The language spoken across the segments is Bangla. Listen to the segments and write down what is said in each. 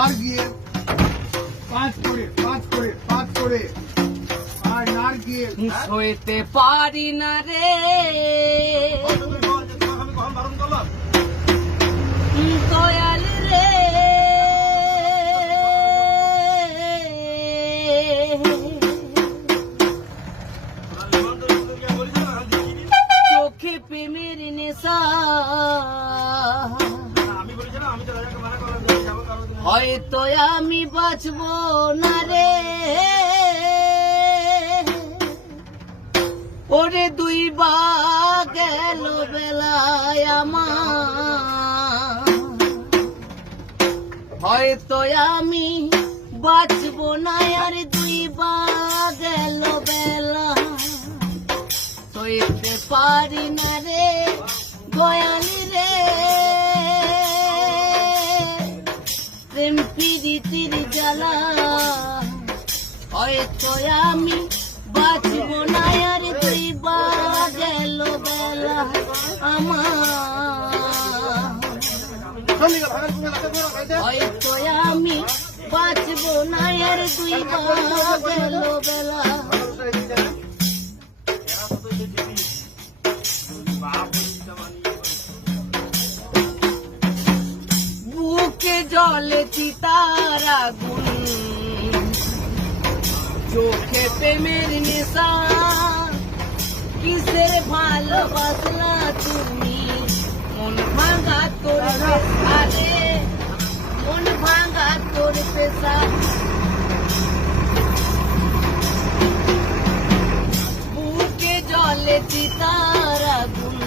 আর গিয়ে পাঁচ করে আর নার গিয়ে সইতে পারি না রে দয়াল রে চোখে প্রেমের নেশা হয়তো আমি বাঁচব না রে ওরে দুই বা গেল বেলায় আমার হয়তো আমি বাঁচব না আর দুই বা গেল বেলা সইতে পারি না রে দয়ালি রে প্রেম প্রীতির জ্বালা হয়তো আমি বাঁচব না আর তুই বা গেল বেলা আমার হয়তো আমি বাঁচব না আর তুই বা গেল বেলা বুকে জলে চিতার আগুন চোখে প্রেমের নেশা কিসের ভালোবাসলা তুমি মন ভাঙা তোর আরে মন ভাঙা তোর পেশা বুকে জলে চিতার আগুন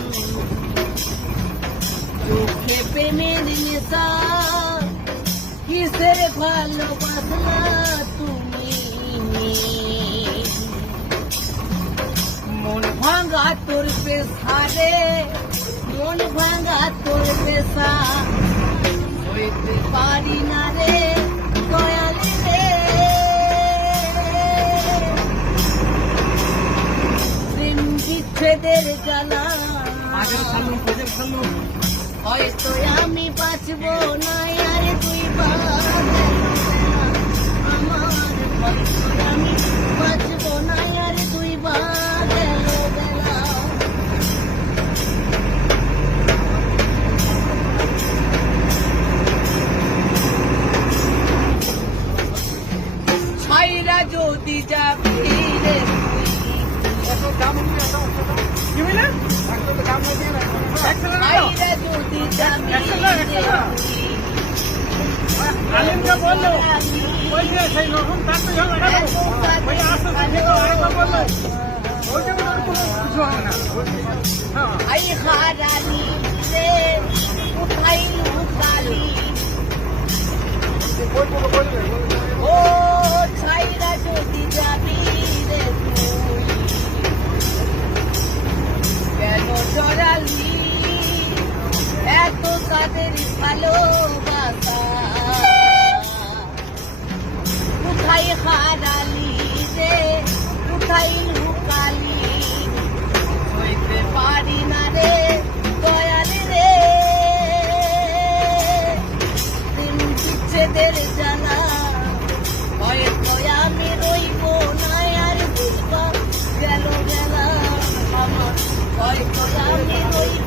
চোখে প্রেমের নেশা কিসের ভালোবাসলা তুমি মন ভাঙা তোর পেশা রে মন ভাঙা তোর পেশা হইতে পারি না রে দয়ালি রে প্রেম বিচ্ছেদের জ্বালা হয়তো আমি বাঁচব না আর তুই আমার হয়তো আমি বাঁচব না আর তুই গেল বেলা ছাইরা যদি যাবি রে ছাইরা যদি যাবি আলিমকে বললো ওই যে সেই নতুন কাটতে যাবে ওই আসতে বললো ওইটা কোনো কিছু হবে না আই হারালি রে উঠাই উঠালি ও ছাইরা যদি যাবি রে তুই কেন জড়ালি এত তাদের ভালোবাসা কোথায় হারালি রে কোথায় লুকালি হইতে পারি না রে দয়ালি রে প্রেম বিচ্ছেদের জ্বালা হয়তো আমি রইব না আর বুঝবা গেল বেলা আমার হয়তো আমি রইব